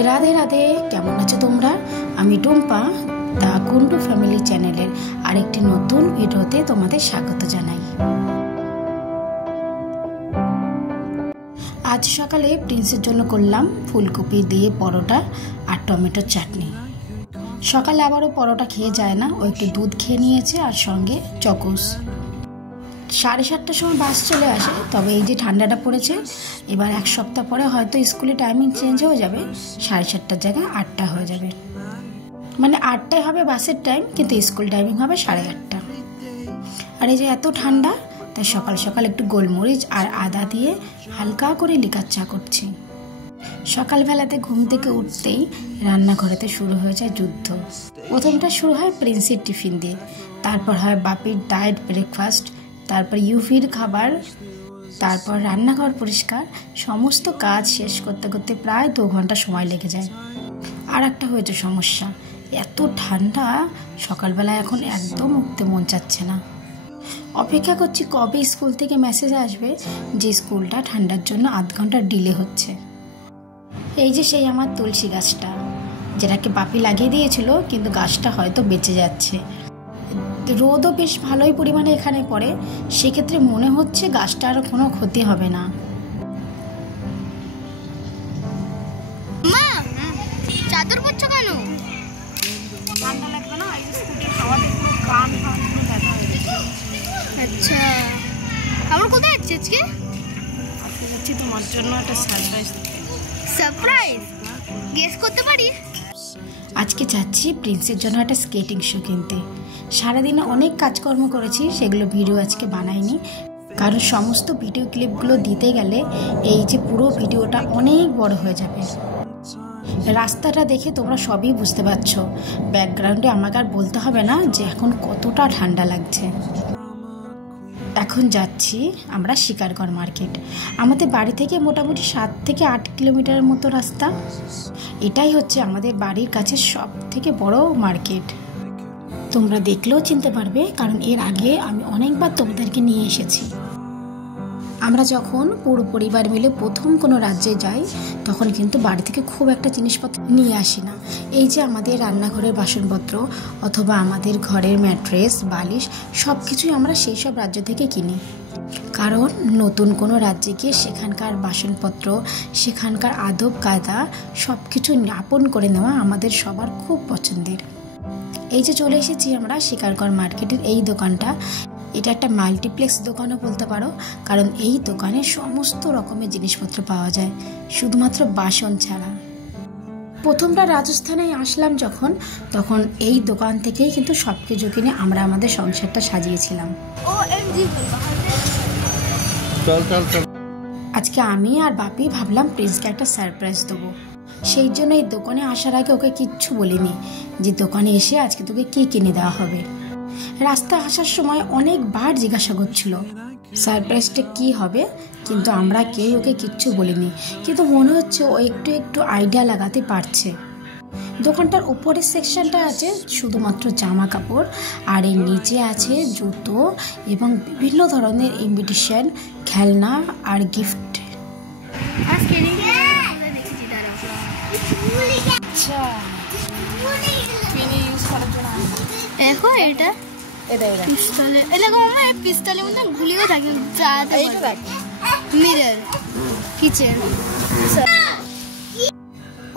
রাধে রাধে, কেমন আছো তোমরা? আমি টুম্পা, দ্য কুন্ডু ফ্যামিলি চ্যানেলের আরেকটি নতুন ভিডিওতে তোমাদের স্বাগত জানাই। আজ সকালে প্রিন্সের জন্য করলাম ফুলকপি দিয়ে পরোটা আর টমেটোর চাটনি। সকালে আবারও পরোটা খেয়ে যায় না, ও একটু দুধ খেয়ে নিয়েছে আর সঙ্গে চকোস। 7:30টার সময় বাস চলে আসে, তবে এই যে ঠান্ডাটা পড়েছে, এবার এক সপ্তাহ পরে হয়তো স্কুলে টাইমিং চেঞ্জ হয়ে যাবে, 7:30টার জায়গায় 8টা হয়ে যাবে। মানে 8টায় হবে বাসের টাইম, কিন্তু স্কুল টাইমিং হবে 8:30। আর এই যে এত ঠান্ডা, তাই সকাল সকাল একটু গোলমরিচ আর আদা দিয়ে হালকা করে লিকার চা করছি। সকালবেলাতে ঘুম থেকে উঠতেই রান্নাঘরেতে শুরু হয়ে যায় যুদ্ধ। প্রথমটা শুরু হয় প্রিন্সের টিফিন দিয়ে, তারপর হয় বাপির ডায়েট ব্রেকফাস্ট, তারপর ইউভির খাবার, তারপর রান্নাঘর পরিষ্কার। সমস্ত কাজ শেষ করতে করতে প্রায় 2 ঘন্টা সময় লেগে যায়। আর একটা হয়েছে সমস্যা, এত ঠান্ডা, সকালবেলা এখন একদম উঠতে মন চাচ্ছে না। অপেক্ষা করছি কবে স্কুল থেকে মেসেজ আসবে যে স্কুলটা ঠান্ডার জন্য 8 ঘন্টা ডিলে হচ্ছে। এই যে সেই আমার তুলসী গাছটা, যেটাকে বাপি লাগিয়ে দিয়েছিল, কিন্তু গাছটা হয়তো বেঁচে যাচ্ছে। রোদও বেশ ভালোই পরিমাণে এখানে পড়ে, সেক্ষেত্রে মনে হচ্ছে গাছটার কোনো ক্ষতি হবে না। চাদর পরছো কেন? ঠান্ডা লাগবে না? এই স্কুটি হাওয়াতে পুরো কান ব্যথা হয়ে গেছে। আচ্ছা, আমরা কোথায় যাচ্ছি আজকে? আজকে যাচ্ছি তোমার জন্য একটা সারপ্রাইজ। সারপ্রাইজ? গেস করতে পারি? আজকে যাচ্ছি প্রিন্সের জন্য একটা স্কেটিং শু কিনতে। সারাদিনে অনেক কাজকর্ম করেছি, সেগুলো ভিডিও আজকে বানাইনি, কারণ সমস্ত ভিডিও ক্লিপগুলো দিতে গেলে এই যে পুরো ভিডিওটা অনেক বড় হয়ে যাবে। রাস্তাটা দেখে তোমরা সবই বুঝতে পারছো, ব্যাকগ্রাউন্ডে আমাকে আর বলতে হবে না যে এখন কতটা ঠান্ডা লাগছে। এখন যাচ্ছি আমরা শিকারগড় মার্কেট। আমাদের বাড়ি থেকে মোটামুটি 7 থেকে 8 কিলোমিটারের মতো রাস্তা। এটাই হচ্ছে আমাদের বাড়ির কাছে সব থেকে বড় মার্কেট। তোমরা দেখলেও চিনতে পারবে, কারণ এর আগে আমি অনেকবার তোমাদেরকে নিয়ে এসেছি। আমরা যখন পুরো পরিবার মিলে প্রথম কোনো রাজ্যে যাই, তখন কিন্তু বাড়ি থেকে খুব একটা জিনিসপত্র নিয়ে আসি না। এই যে আমাদের রান্নাঘরের বাসনপত্র অথবা আমাদের ঘরের ম্যাট্রেস, বালিশ, সব কিছুই আমরা সেই সব রাজ্য থেকে কিনি। কারণ নতুন কোনো রাজ্যে গিয়ে সেখানকার বাসনপত্র, সেখানকার আদব কায়দা সব কিছু আপন করে নেওয়া আমাদের সবার খুব পছন্দের। এই যে চলে এসেছি আমরা শিকারগড় মার্কেটের এই দোকানটা। এটা একটা মাল্টিপ্লেক্স দোকানও বলতে পারো, কারণ এই দোকানে সমস্ত রকমের জিনিসপত্র পাওয়া যায়, শুধুমাত্র বাসন ছাড়া। প্রথমটা রাজস্থানে আসলাম যখন, তখন এই দোকান থেকেই কিন্তু সব কিছু কিনে আমরা আমাদের সংসারটা সাজিয়েছিলাম। আজকে আমি আর বাপি ভাবলাম প্রিন্সকে একটা সারপ্রাইজ দেবো। সেই জন্য এই দোকানে আসার আগে ওকে কিচ্ছু বলিনি যে দোকানে এসে আজকে তোকে কি কিনে দেওয়া হবে। রাস্তায় আসার সময় অনেকবার জিজ্ঞাসা করছিল সারপ্রাইজটা কি হবে, কিন্তু আমরা কেউ ওকে কিচ্ছু বলিনি। কিন্তু মনে হচ্ছে ও একটু একটু আইডিয়া লাগাতে পারছে। দোকানটার উপরের সেকশনটা আছে শুধুমাত্র জামা কাপড়, আর এর নিচে আছে জুতো এবং বিভিন্ন ধরনের ইনভিটেশন, খেলনা আর গিফট। আচ্ছা, দেখো এটা পিস্তলে, এরকম আমরা পিস্তলের মধ্যে গুলিও থাকে। Mirror kitchen.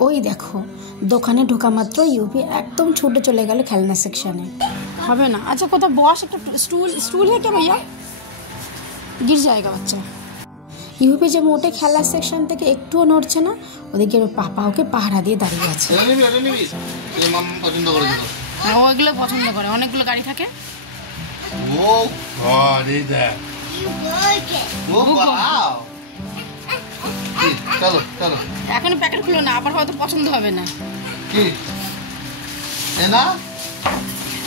ওই দেখো, দোকানে ঢোকা মাত্র ইউপি একদম ছুটে চলে গেল খেলনা সেকশনে। হবে না? আচ্ছা, কোথাও বস, একটা স্টুল है क्या भैया? गिर जाएगा बच्चा। ইউপি যে মোটে খেলার সেকশন থেকে একটুও নড়ছে না, ওদিকে পাপা ওকে পাহারা দিয়ে দাঁড়িয়ে আছে। ওইগুলো পছন্দ করে, অনেকগুলো গাড়ি থাকে। এখন প্যাকেট খুলো না, আবার হয়তো পছন্দ হবে না।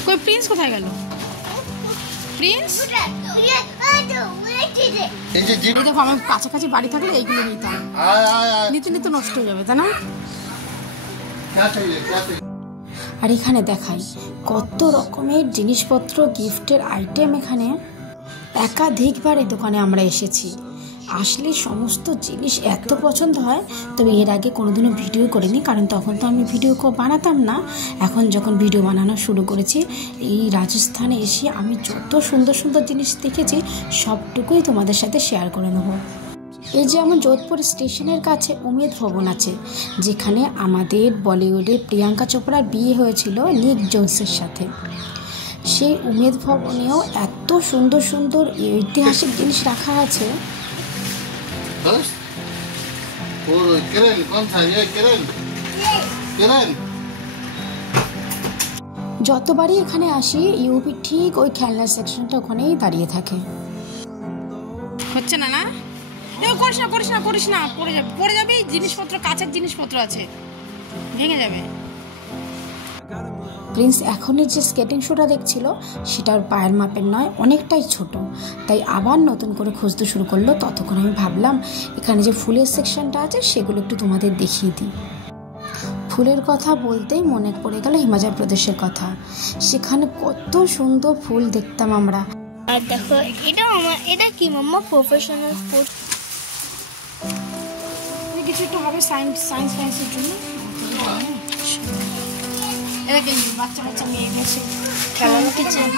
কই প্রিন্স কোথায় গেল? প্রিন্স দেখো, আমার কাছাকাছি বাড়ি থাকলে এইগুলো নিতাম, নিতে নিতে নষ্ট হয়ে যাবে, তাই না? আর এখানে দেখাই কত রকমের জিনিসপত্র, গিফটের আইটেম। এখানে একাধিকবার এই দোকানে আমরা এসেছি, আসলে সমস্ত জিনিস এত পছন্দ হয়। তবে এর আগে কোনোদিনও ভিডিও করিনি, কারণ তখন তো আমি ভিডিও বানাতাম না। এখন যখন ভিডিও বানানো শুরু করেছি, এই রাজস্থানে এসে আমি যত সুন্দর সুন্দর জিনিস দেখেছি সবটুকুই তোমাদের সাথে শেয়ার করে নেব। এই যেমন যোধপুর স্টেশনের কাছে উমেদ ভবন আছে, যেখানে আমাদের বলিউডের প্রিয়াঙ্কা চোপড়ার বিয়ে হয়েছিল নিক জোনসের সাথে। সেই উমেদ ভবনেও এত সুন্দর সুন্দর ঐতিহাসিক জিনিস রাখা আছে। যতবারই এখানে আসি ইউপি ঠিক ওই খেলনার সেকশনটা ওখানেই দাঁড়িয়ে থাকে। হচ্ছে না না, করিস না করিস না করিস না, পড়ে যাবে। জিনিসপত্র কাঁচের জিনিসপত্র আছে, ভেঙে যাবে। প্রিন্স এখনই যে স্কেটিং শোটা দেখছিল সেটা ওর পায়ের মাপের নয়, অনেকটাই ছোট। তাই আবার নতুন করে খুঁজতে শুরু করলো। ততক্ষণ আমি ভাবলাম এখানে যে ফুলের সেকশনটা আছে সেগুলো একটু তোমাদের দেখিয়ে দিই। ফুলের কথা বলতেই মনে পড়ে গেল হিমাচল প্রদেশের কথা। সেখানে কত সুন্দর ফুল দেখতাম আমরা। আর দেখো এটা কি মাম্মা, প্রফেশনাল স্পোর্টস কিছু একটা হবে সায়েন্সের জন্য। এটাকে বাচ্চা মেয়েদের খেলানো kitchen,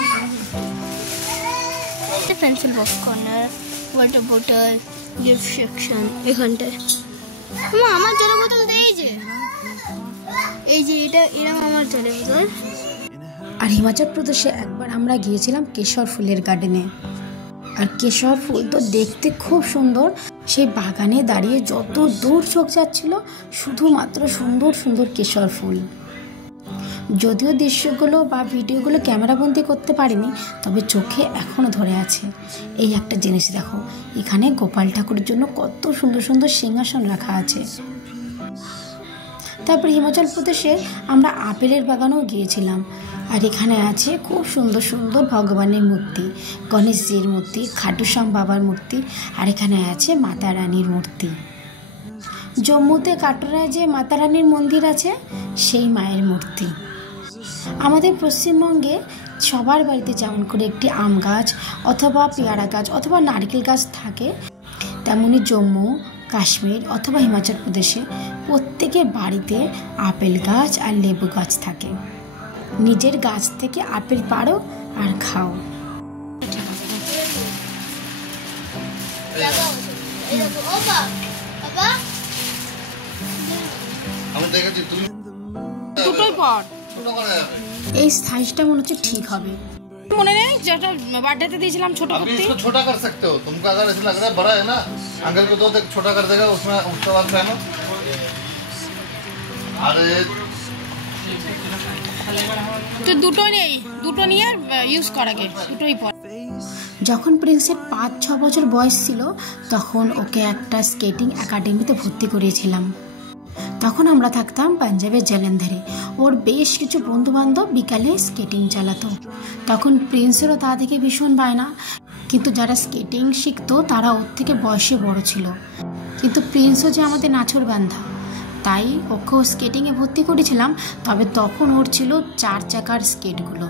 pencil box corner, water বোতল, গিফট সেকশন এখানটায়। আমার জলের বোতল এই যে এটা এরকম আমার জলের বোতল। আর হিমাচল প্রদেশে একবার আমরা গিয়েছিলাম কেশর ফুলের গার্ডেনে। আর কেশর ফুল তো দেখতে খুব সুন্দর। সেই বাগানে দাঁড়িয়ে যত দূর চোখ যাচ্ছিল শুধুমাত্র সুন্দর সুন্দর কেশর ফুল। যদিও দৃশ্যগুলো বা ভিডিওগুলো ক্যামেরাবন্দি করতে পারিনি, তবে চোখে এখনও ধরে আছে। এই একটা জিনিস দেখো, এখানে গোপাল ঠাকুরের জন্য কত সুন্দর সুন্দর সিংহাসন রাখা আছে। তারপর হিমাচল প্রদেশে আমরা আপেলের বাগানেও গিয়েছিলাম। আর এখানে আছে খুব সুন্দর সুন্দর ভগবানের মূর্তি, গণেশজির মূর্তি, খাটুশ্যাম বাবার মূর্তি, আর এখানে আছে মাতা রানীর মূর্তি। জম্মুতে কাটোরায় যে মাতা রানীর মন্দির আছে সেই মায়ের মূর্তি। আমাদের পশ্চিমবঙ্গে সবার বাড়িতে যেমন করে একটি আম গাছ অথবা পেয়ারা গাছ অথবা নারকেল গাছ থাকে, তেমনি জম্মু, কাশ্মীর অথবা হিমাচল প্রদেশে প্রত্যেকের বাড়িতে আপেল গাছ আর লেবু গাছ থাকে। নিজের গাছ থেকে আপেল পাড়ো আর খাও। এই সাইজটা মনে হচ্ছে ঠিক হবে। মনে নেই যেটা বার্থডেতে दिएছিলাম ছোট করতে। अभी इसको छोटा कर सकते हो तुमको, अगर ऐसा लग रहा है बड़ा है ना, अंकल को दो तक छोटा कर देगा, उसमें उसके बाद पहनो। अरे তো দুটো নেই, দুটো নিয়ে ইউজ করাকে দুটোই পর। যখন প্রিন্সের 5-6 বছর বয়স ছিল তখন ওকে একটা স্কেটিং একাডেমিতে ভর্তি করিয়েছিলাম। তখন আমরা থাকতাম পাঞ্জাবের জলন্ধরে। ওর বেশ কিছু বন্ধু বান্ধব বিকালে স্কেটিং চালাতো। তখন প্রিন্সেরও তা দেখে ভীষণ বায়না, কিন্তু যারা স্কেটিং শিখতো তারা ওর থেকে বয়সে বড় ছিল। কিন্তু প্রিন্সও যে আমাদের নাছোড় বান্ধা, তাই ওকেও স্কেটিংয়ে ভর্তি করেছিলাম। তবে তখন ওর ছিল 4 চাকার স্কেটগুলো।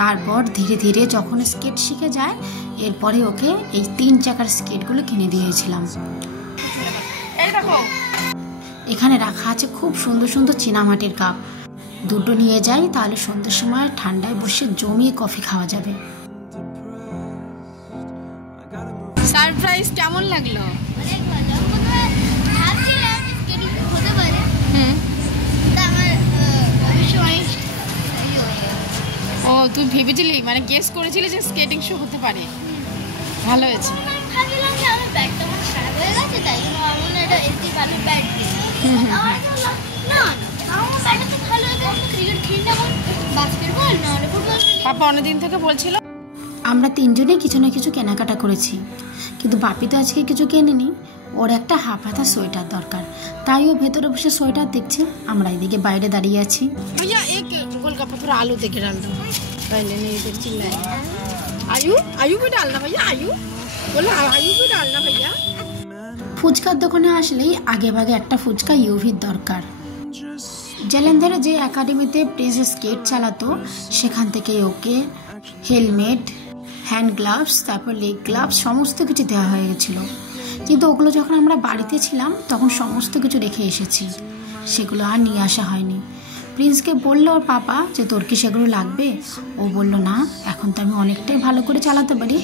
তারপর ধীরে ধীরে যখন স্কেট শিখে যায়, এরপরে ওকে এই 3 চাকার স্কেটগুলো কিনে দিয়েছিলাম। এখানে রাখা আছে খুব সুন্দর সুন্দর চীনামাটির কাপ। দুটো নিয়ে যাই, তাহলে সন্ধ্যের সময় ঠান্ডায় বসে জমিয়ে কফি খাওয়া যাবে। সারপ্রাইজ কেমন লাগলো? ও তুই ভেবেছিলি, মানে গেস করেছিলি যে স্কেটিং শো হতে পারে? ভালো হয়েছে। পাপা অনেকদিন থেকে বলছিল। আমরা 3 জনেই কিছু না কিছু কেনাকাটা করেছি, কিন্তু বাপি তো আজকে কিছু কেনেনি। ওর একটা হাফ হাতা সোয়েটার দরকার, তাই ও ভেতরে বসে সোয়েটার দেখছে। আমরা এদিকে বাইরে দাঁড়িয়ে আছি। भैया एक गोलगप्पा थोड़ा आलू दे के डाल दो। पहले नहीं इधर चिल्लाए। आयु भी डालना भैया, आयु बोलो, आयु भी डालना भैया। ফুচকার দোকানে আসলেই আগে ভাগে একটা ফুচকা ইউভির দরকার। জলন্ধরে যে একাডেমিতে প্রিন্স স্কেট চালাতো সেখান থেকে ওকে হেলমেট, হ্যান্ড গ্লাভস, তারপর লেগ গ্লাভস সমস্ত কিছু দেওয়া হয়ে গেছিলো। কিন্তু ওগুলো যখন আমরা বাড়িতে ছিলাম তখন সমস্ত কিছু রেখে এসেছি, সেগুলো আর নিয়ে আসা হয়নি। প্রিন্সকে বললো ওর পাপা যে তোর কি সেগুলো লাগবে? ও বলল না, এখন তো আমি অনেকটাই ভালো করে চালাতে পারি,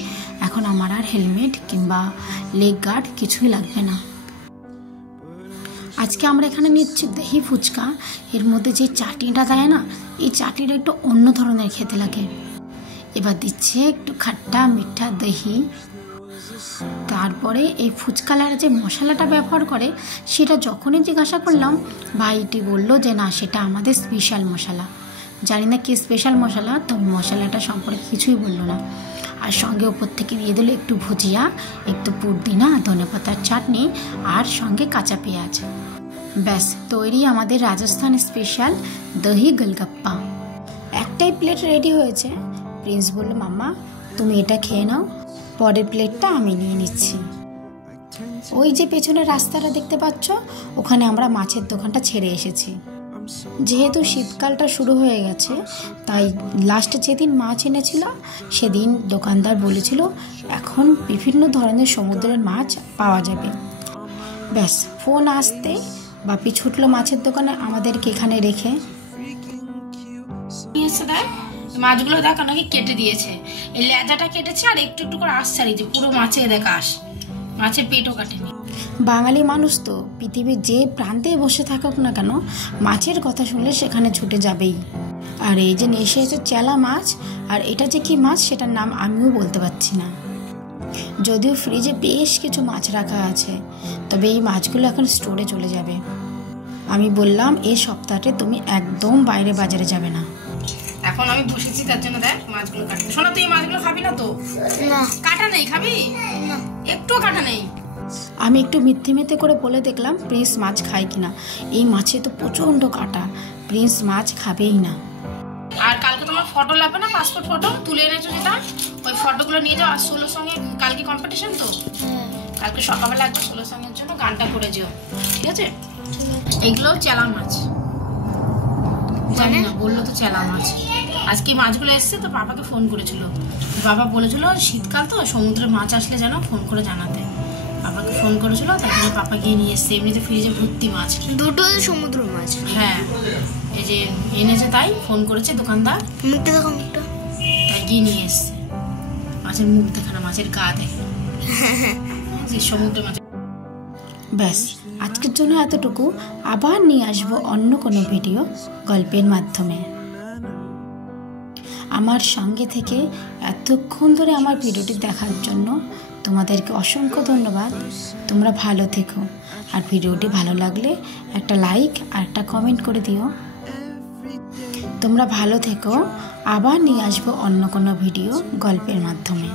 এখন আমার আর হেলমেট কিংবা লেগ গার্ড কিছুই লাগবে না। আজকে আমরা এখানে নিচ্ছি দহি ফুচকা। এর মধ্যে যে চাটনিটা দেয় না, এই চাটনিটা একটু অন্য ধরনের খেতে লাগে। এবার দিচ্ছে একটু খাট্টা মিঠা দহি। তারপরে এই ফুচকালার যে মশলাটা ব্যবহার করে সেটা যখনই জিজ্ঞাসা করলাম, ভাইটি বলল যে না, সেটা আমাদের স্পেশাল মশলা। জানি না কি স্পেশাল মশলা, তবে মশলাটা সম্পর্কে কিছুই বললো না। আর সঙ্গে ওপর থেকে দিয়ে দিল একটু ভুজিয়া, একটু পুদিনা, ধনেপাতার চাটনি আর সঙ্গে কাঁচা পেঁয়াজ। ব্যাস তৈরি আমাদের রাজস্থান স্পেশাল দহি গোলগাপ্পা। একটাই প্লেট রেডি হয়েছে। প্রিন্স বলল মাম্মা তুমি এটা খেয়ে নাও, পরের প্লেটটা আমি নিয়ে নিচ্ছি। ওই যে পেছনের রাস্তাটা দেখতে পাচ্ছ, ওখানে আমরা মাছের দোকানটা ছেড়ে এসেছি। যেহেতু শীতকালটা শুরু হয়ে গেছে, তাই লাস্টে যেদিন মাছ এনেছিল সেদিন দোকানদার বলেছিল এখন বিভিন্ন ধরনের সমুদ্রের মাছ পাওয়া যাবে। ব্যাস ফোন আসতে বাপি ছুটলো মাছের দোকানে আমাদেরকে এখানে রেখে। মাছগুলো দেখ নাকি কেটে দিয়েছে, এই লেজাটা কেটেছে আর একটু একটু করে আশ ছাড়িয়েছে, পুরো মাছে দেখ আশ, মাছের পেটও কাটেনি। বাঙালি মানুষ তো পৃথিবীর যে প্রান্তে বসে থাকুক না কেন, মাছের কথা শুনলে সেখানে ছুটে যাবেই। আর এই যে নিয়ে এসেছে চেলা মাছ, আর এটা যে কি মাছ সেটার নাম আমিও বলতে পারছি না। যদিও ফ্রিজে বেশ কিছু মাছ রাখা আছে, তবে এই মাছগুলো এখন স্টোরে চলে যাবে। আমি বললাম এই সপ্তাহে তুমি একদম বাইরে বাজারে যাবে না। এখন আমি বসেছি তার জন্য দেখ মাছগুলো কাটতে। শোনা তুই মাছগুলো খাবি না তো? না, কাটা নেই, খাবি না? একটুও কাটা নেই। আমি একটু মিথ্যে করে বলে দেখলাম প্রিন্স মাছ খায় কিনা। এই মাছে তো প্রচণ্ড কাটা, প্রিন্স মাছ খাবেই না। আর কালকে তোমার ফটো লাগবে না, পাসপোর্ট ফটো তুলে এনেছো যেটা, ওই ফটোগুলো নিয়ে যাও। আর সোলোর সঙ্গে কালকে কম্পিটিশন তো, কালকে সকালবেলা একবার সোলোর সঙ্গের জন্য গানটা করে যেও, ঠিক আছে? এগুলো চেলা মাছ, জানি না বললো তো চেলা মাছ। আজকে মাছগুলো এসছে তো বাবাকে ফোন করেছিল, বাবা বলেছিল শীতকাল তো সমুদ্রের মাছ আসলে যেন ফোন করে জানাতে। বাবাকে ফোন করেছিল, তারপরে পাপা গিয়ে নিয়ে এসছে। এমনিতে ফ্রিজে ভর্তি মাছ, দুটো সমুদ্র মাছ। হ্যাঁ এই যে এনেছে, তাই ফোন করেছে দোকানদার, মুখটা দেখো, মুখটা তাই গিয়ে নিয়ে এসছে। মাছের মুখ দেখে না, মাছের গা দেখে, যে সমুদ্রের মাছ। ব্যাস আজকের জন্য এতটুকু। আবার নিয়ে আসবো অন্য কোনো ভিডিও গল্পের মাধ্যমে। আমার সঙ্গে থেকে এতক্ষণ ধরে আমার ভিডিওটি দেখার জন্য তোমাদেরকে অসংখ্য ধন্যবাদ। তোমরা ভালো থেকো, আর ভিডিওটি ভালো লাগলে একটা লাইক আর একটা কমেন্ট করে দিও। তোমরা ভালো থেকো, আবার নিয়ে আসবো অন্য কোনো ভিডিও গল্পের মাধ্যমে।